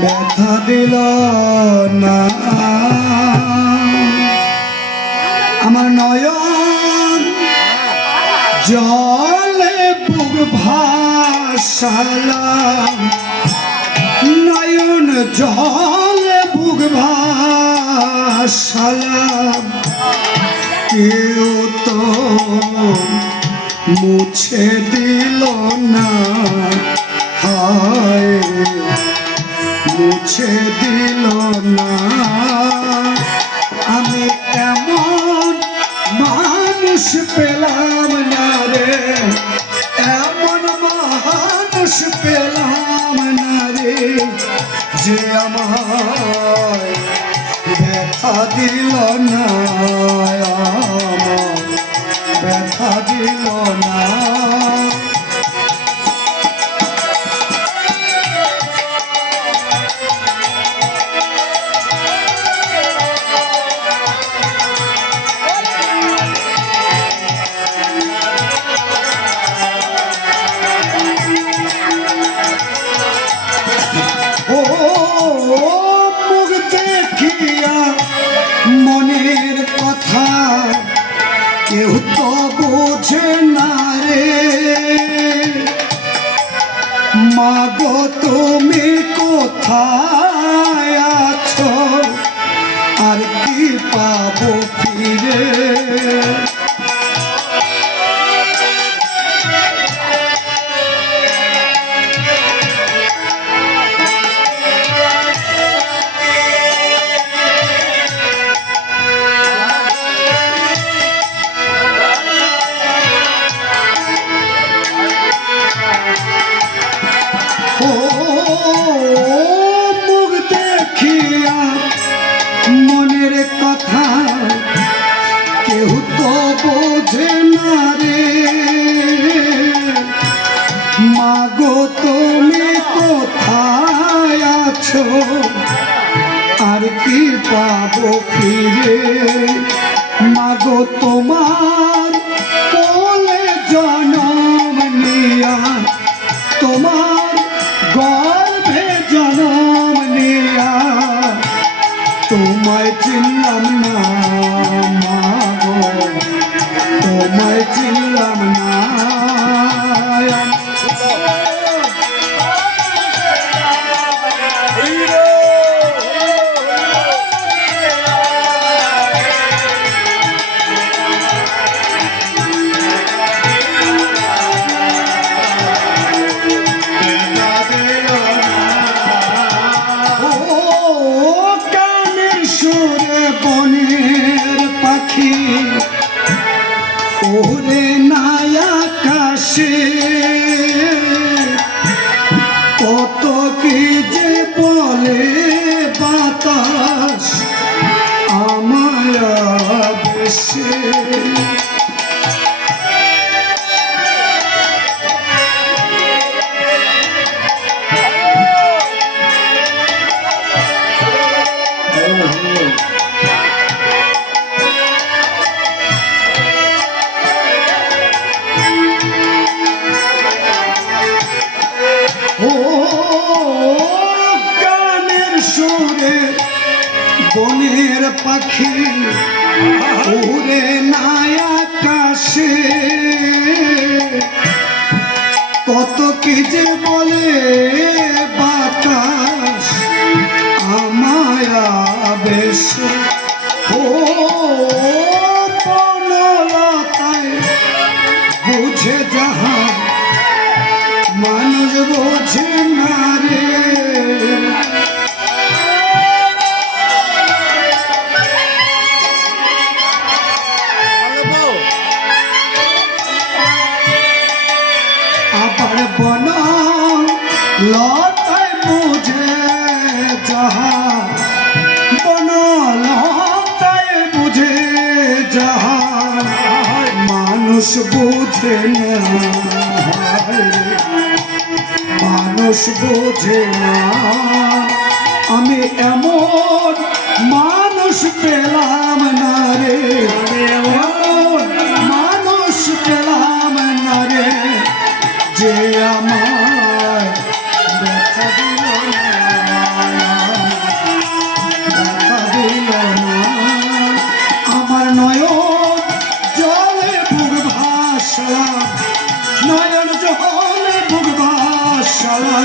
ব্যথা দিল না। আমার নয়ন জলে বুক ভাসালাম নয়ন জলে বুক ভাসালাম কেউ তো মুছে দিল না। আমি এমন মানুষ পেলাম না রে। এমন মানুষ না রে যে আমার ব্যথা দিল না। বোঝে না রে মাগো তুমি কোথায় আছো? আছো? আর কি পাবো ফিরে? মাগো তোমার ওরে নাই আকাশে বনের পাখি উড়ে নাই কত কি যে বলে মানুষ বোঝে না। মানুষ বোঝে না। আমি এমন মানুষ পেলাম না। হলে ভুববাসনা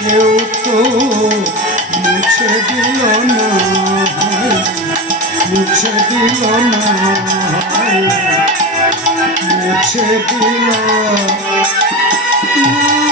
কেউ তো মুছে দিল না মুছে দিল না মুছে দিল না।